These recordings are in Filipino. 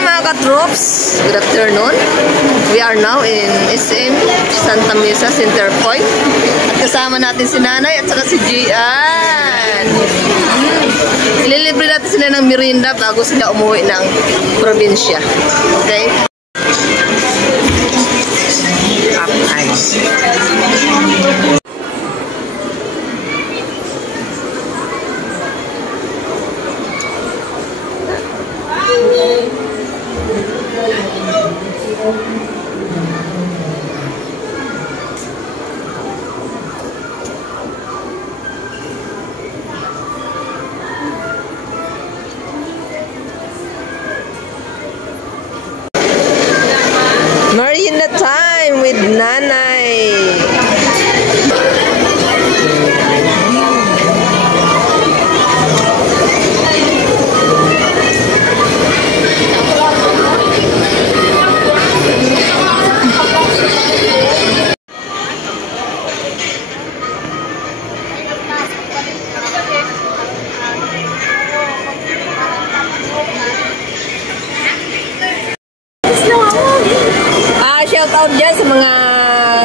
Mga ka-troops, good afternoon. We are now in SM Santa Mesa Center Point. At kasama natin si Nanay at saka si Gian. Ililibre natin sila ng merienda bago sila umuwi ng probinsya. Okay? Merienda time with Nanay. Shout out dyan sa mga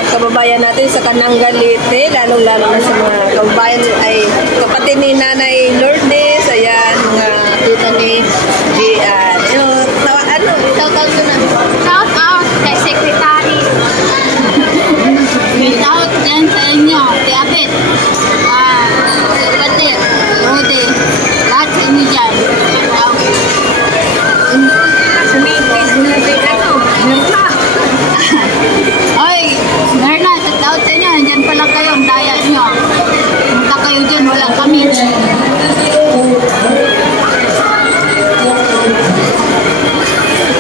kababayan natin sa Kananga Leyte, lalong-lalo na sa mga kababayan ay kapatid ni Nanay Lourdes, ayan, mga tita ni Gian. Ano, shout out ko na. Shout out kay Secretary. Shout out dyan sa inyo, Tiabit, Kadir, Rode, lahat sa inyo dyan. Oy, Merna, shout out sa inyo. Nandyan pala kayo, ang daya nyo. Punta kayo dyan, wala kami.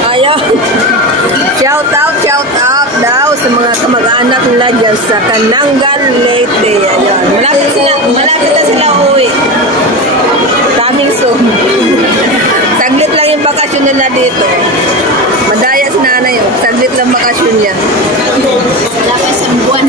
Ayaw. Shout out daw sa mga kamag-anak nila dyan sa Kananga Leyte. Ayan. Malapit na sila uwi. Coming soon. Saglit lang yung bakasyon nila dito. Madaya si Nanay, saglit lang bakasyon niya. Wala ka isang buwan.